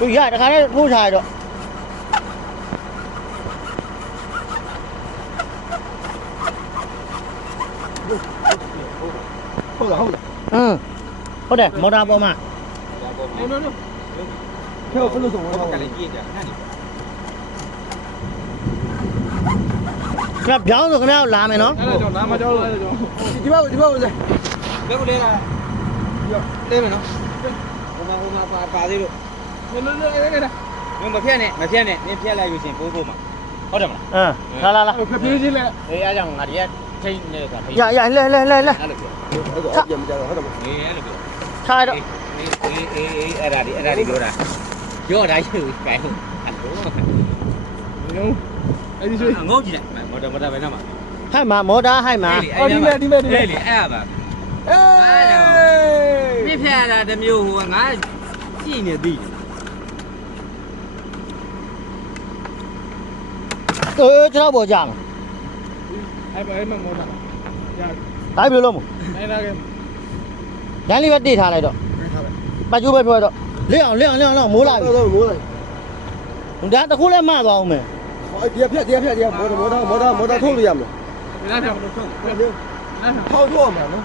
သူရတခါတည်းထိုးထားရတော့ဟုတ်လားဟုတ်တယ်မော်တာပေါ်မှာခဲဘယ်လိုဆုံးတော့ကလည်းကြည့်ကြခဏပြောင်းဆိုခဏလာမယ်နော်အဲ့ဒါကြောင့်လာမကြောက်လို့အဲ့ဒါကြောင့်ဒီဘက်လေဘယ်ကိုလဲလားလဲမယ်နော်ဟိုမှာပါသေးလို့မမဖြတ်နဲ့နင်းဖြတ်လိုက်လို့ရှင်ပိုးမှာဟုတ်တယ်မလားလာဖြတ်ပြေးချင်းလဲအေးအားကြောင့်ငါတည်းထိတ်နေတာထိတ်ရလဲအဲ့လိုပြောအဲ့ဒါပြန်မကြတော့ဟုတ်တယ်မလားအေးအဲ့လိုပြောထားတော့အေးအဲ့ဒါဒီပြောတာပြောတိုင်းယူကိုင်းနော်အဲ့ဒီဆိုငုတ်ကြည့်လိုက်မော်တာပဲနော်မှာဟဲ့မှာမော်တာဟဲ့မှာအော်ဒီမဲ့လေအဲ့ပါမြစ်ဖြတ်ရတာတမျိုးဟိုငါကြည့်နေပြီကျွန်တော်ပေါ်ကြမှာအဲ့မမောတာရဒါဘယ်လိုလုပ်မလဲနိုင်လာခဲ့ရန်လေးပဲတိထားလိုက်တော့ပတ်ကျိုးပဲပြောတော့လင်းအောင်မိုးလာပြီမိုးလာဒါတခုလည်းမသွားအောင်မယ်ဟောဒီဖြတ်မောတာထုတ်လို့ရမလားနားထောင်လို့ထုတ်ထောက်ထုတ်ရမှာနော်